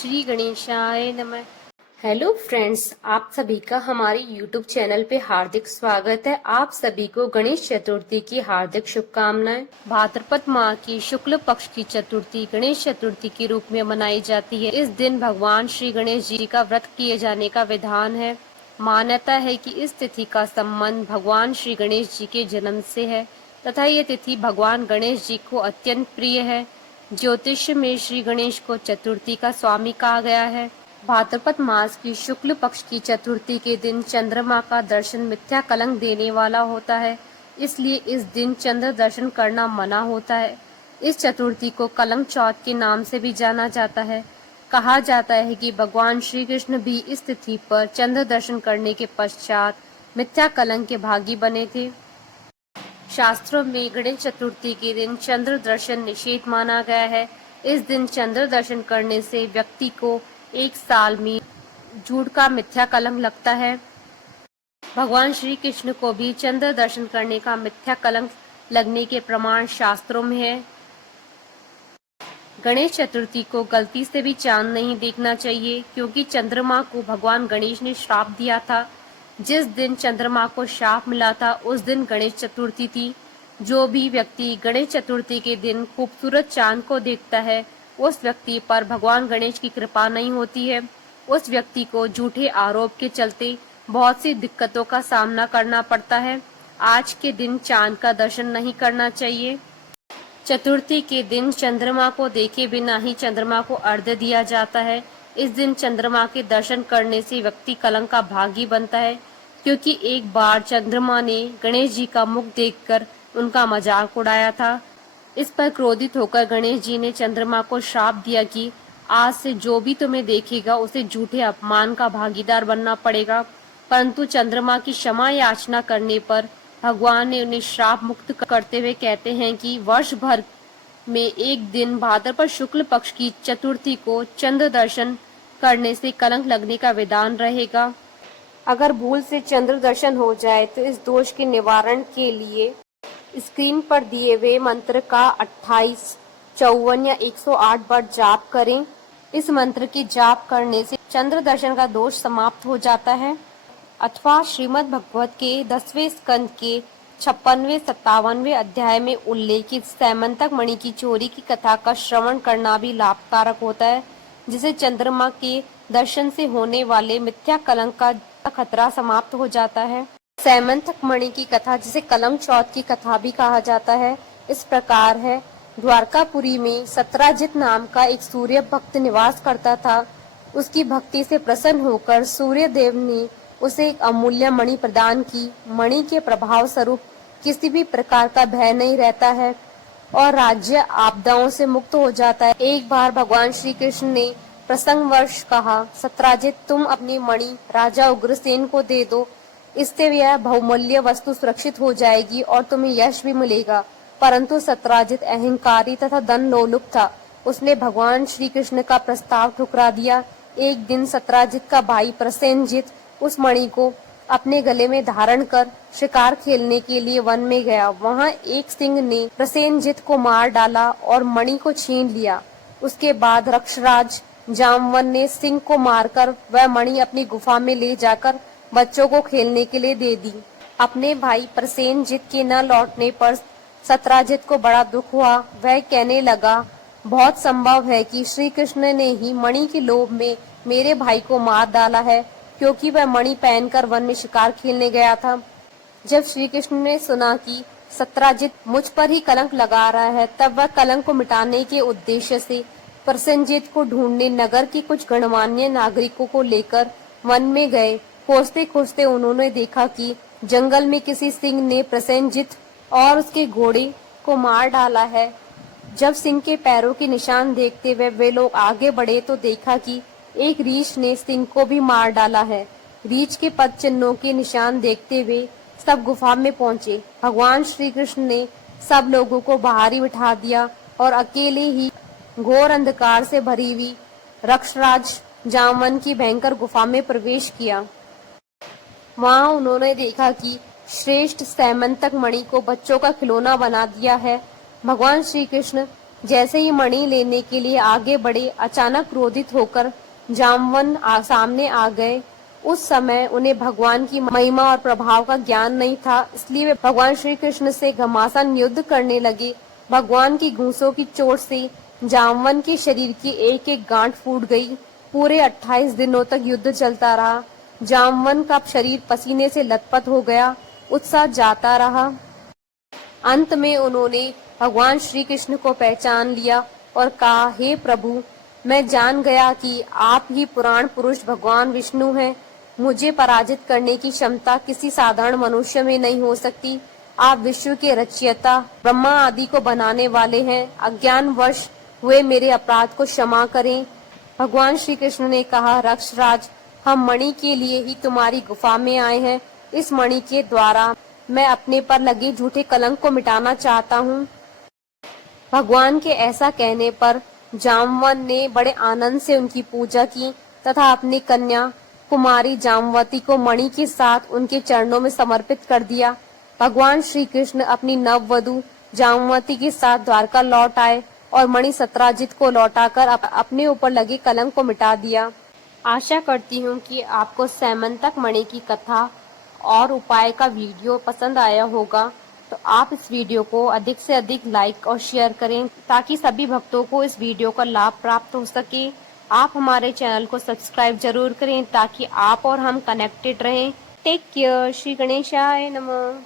श्री गणेशाय नमः। Hello friends, आप सभी का हमारे YouTube चैनल पे हार्दिक स्वागत है। आप सभी को गणेश चतुर्थी की हार्दिक शुभकामनाएं। भाद्रपद माह की शुक्ल पक्ष की चतुर्थी गणेश चतुर्थी के रूप में मनाई जाती है। इस दिन भगवान श्री गणेश जी का व्रत किए जाने का विधान है। मान्यता है कि इस तिथि का संबंध भगवान श्री गणेश जी के जन्म से है तथा ये तिथि भगवान गणेश जी को अत्यंत प्रिय है। ज्योतिष में श्री गणेश को चतुर्थी का स्वामी कहा गया है। भाद्रपद मास की शुक्ल पक्ष की चतुर्थी के दिन चंद्रमा का दर्शन मिथ्या कलंक देने वाला होता है, इसलिए इस दिन चंद्र दर्शन करना मना होता है। इस चतुर्थी को कलंक चौथ के नाम से भी जाना जाता है। कहा जाता है कि भगवान श्री कृष्ण भी इस तिथि पर चंद्र दर्शन करने के पश्चात मिथ्या कलंक के भागी बने थे। शास्त्रों में गणेश चतुर्थी के दिन चंद्र दर्शन निषेध माना गया है। इस दिन चंद्र दर्शन करने से व्यक्ति को एक साल में झूठ का मिथ्या कलंक लगता है। भगवान श्री कृष्ण को भी चंद्र दर्शन करने का मिथ्या कलंक लगने के प्रमाण शास्त्रों में है। गणेश चतुर्थी को गलती से भी चांद नहीं देखना चाहिए, क्योंकि चंद्रमा को भगवान गणेश ने श्राप दिया था। जिस दिन चंद्रमा को श्राप मिला था उस दिन गणेश चतुर्थी थी। जो भी व्यक्ति गणेश चतुर्थी के दिन खूबसूरत चांद को देखता है उस व्यक्ति पर भगवान गणेश की कृपा नहीं होती है। उस व्यक्ति को झूठे आरोप के चलते बहुत सी दिक्कतों का सामना करना पड़ता है। आज के दिन चांद का दर्शन नहीं करना चाहिए। चतुर्थी के दिन चंद्रमा को देखे बिना ही चंद्रमा को अर्घ्य दिया जाता है। इस दिन चंद्रमा के दर्शन करने से व्यक्ति कलंक का भागी बनता है, क्योंकि एक बार चंद्रमा ने गणेश जी का मुख देखकर उनका मजाक उड़ाया था। इस पर क्रोधित होकर गणेश जी ने चंद्रमा को श्राप दिया कि आज से जो भी तुम्हें देखेगा उसे झूठे अपमान का भागीदार बनना पड़ेगा। परंतु चंद्रमा की क्षमा याचना करने पर भगवान ने उन्हें श्राप मुक्त करते हुए कहते हैं कि वर्ष भर में एक दिन भाद्रपद शुक्ल पक्ष की चतुर्थी को चंद्र दर्शन करने से कलंक लगने का विधान रहेगा। अगर भूल से चंद्र दर्शन हो जाए तो इस दोष के निवारण के लिए स्क्रीन पर दिए हुए मंत्र का 28, 54 या 108 बार जाप करें। इस मंत्र की जाप करने से चंद्र दर्शन का दोष समाप्त हो जाता है। अथवा श्रीमद् भगवत के 10वें स्कंद के 56वें 57वें अध्याय में उल्लेखित सैमंतक मणि की चोरी की कथा का श्रवण करना भी लाभकारक होता है, जिसे चंद्रमा के दर्शन से होने वाले मिथ्या कलंक का खतरा समाप्त हो जाता है। सैमंतक मणि की कथा, जिसे कलंक चौथ की कथा भी कहा जाता है, इस प्रकार है। द्वारकापुरी में सत्राजित नाम का एक सूर्य भक्त निवास करता था। उसकी भक्ति से प्रसन्न होकर सूर्य देव ने उसे एक अमूल्य मणि प्रदान की। मणि के प्रभाव स्वरूप किसी भी प्रकार का भय नहीं रहता है और राज्य आपदाओं से मुक्त हो जाता है। एक बार भगवान श्री कृष्ण ने प्रसंगवश कहा, सत्राजित तुम अपनी मणि राजा उग्रसेन को दे दो, इससे यह बहुमूल्य वस्तु सुरक्षित हो जाएगी और तुम्हें यश भी मिलेगा। परंतु सत्राजित अहंकारी तथा धन लोलुप था। उसने भगवान श्री कृष्ण का प्रस्ताव ठुकरा दिया। एक दिन सत्राजित का भाई प्रसेनजित उस मणि को अपने गले में धारण कर शिकार खेलने के लिए वन में गया। वहाँ एक सिंह ने प्रसेनजित को मार डाला और मणि को छीन लिया। उसके बाद रक्षराज जामवन ने सिंह को मारकर वह मणि अपनी गुफा में ले जाकर बच्चों को खेलने के लिए दे दी। अपने भाई प्रसेनजित के न लौटने पर सत्राजित को बड़ा दुख हुआ। वह कहने लगा, बहुत संभव है कि श्री कृष्ण ने ही मणि के लोभ में मेरे भाई को मार डाला है, क्योंकि वह मणि पहनकर वन में शिकार खेलने गया था। जब श्री कृष्ण ने सुना कि सत्राजित मुझ पर ही कलंक लगा रहा है, तब वह कलंक को मिटाने के उद्देश्य से प्रसेनजित को ढूंढने नगर के कुछ गणमान्य नागरिकों को लेकर वन में गए। खोजते खोजते उन्होंने देखा कि जंगल में किसी सिंह ने प्रसेनजित और उसके घोड़े को मार डाला है। जब सिंह के पैरों के निशान देखते हुए वे लोग आगे बढ़े तो देखा कि एक रीछ ने सिंह को भी मार डाला है। रीछ के पद चिन्हों के निशान देखते हुए सब गुफा में पहुंचे। भगवान श्री कृष्ण ने सब लोगों को बाहर ही बिठा दिया और अकेले ही घोर अंधकार से भरी हुई रक्षराज जामवन की भयंकर गुफा में प्रवेश किया। वहाँ उन्होंने देखा कि श्रेष्ठ सैमंतक मणि को बच्चों का खिलौना बना दिया है। भगवान श्री कृष्ण जैसे ही मणि लेने के लिए आगे बढ़े, अचानक क्रोधित होकर जामवन सामने आ गए। उस समय उन्हें भगवान की महिमा और प्रभाव का ज्ञान नहीं था, इसलिए वे भगवान श्री कृष्ण से घमासान युद्ध करने लगे। भगवान की घूंसों की चोट से जामवन के शरीर की एक एक गांठ फूट गई। पूरे 28 दिनों तक युद्ध चलता रहा। जामवन का शरीर पसीने से लथपथ हो गया, उत्साह जाता रहा। अंत में उन्होंने भगवान श्री कृष्ण को पहचान लिया और कहा, हे प्रभु, मैं जान गया कि आप ही पुराण पुरुष भगवान विष्णु हैं। मुझे पराजित करने की क्षमता किसी साधारण मनुष्य में नहीं हो सकती। आप विश्व के रचयिता, ब्रह्मा आदि को बनाने वाले हैं। अज्ञानवश हुए मेरे अपराध को क्षमा करें। भगवान श्री कृष्ण ने कहा, रक्षराज, हम मणि के लिए ही तुम्हारी गुफा में आए हैं। इस मणि के द्वारा मैं अपने पर लगे झूठे कलंक को मिटाना चाहता हूँ। भगवान के ऐसा कहने पर जामवन ने बड़े आनंद से उनकी पूजा की तथा अपनी कन्या कुमारी जामवती को मणि के साथ उनके चरणों में समर्पित कर दिया। भगवान श्री कृष्ण अपनी नववधू जामवती के साथ द्वारका लौट आए और मणि सत्राजित को लौटाकर अपने ऊपर लगे कलंक को मिटा दिया। आशा करती हूँ कि आपको सैमंतक मणि की कथा और उपाय का वीडियो पसंद आया होगा, तो आप इस वीडियो को अधिक से अधिक लाइक और शेयर करें ताकि सभी भक्तों को इस वीडियो का लाभ प्राप्त हो सके। आप हमारे चैनल को सब्सक्राइब जरूर करें ताकि आप और हम कनेक्टेड रहें। Take care. श्री गणेशाय नमः।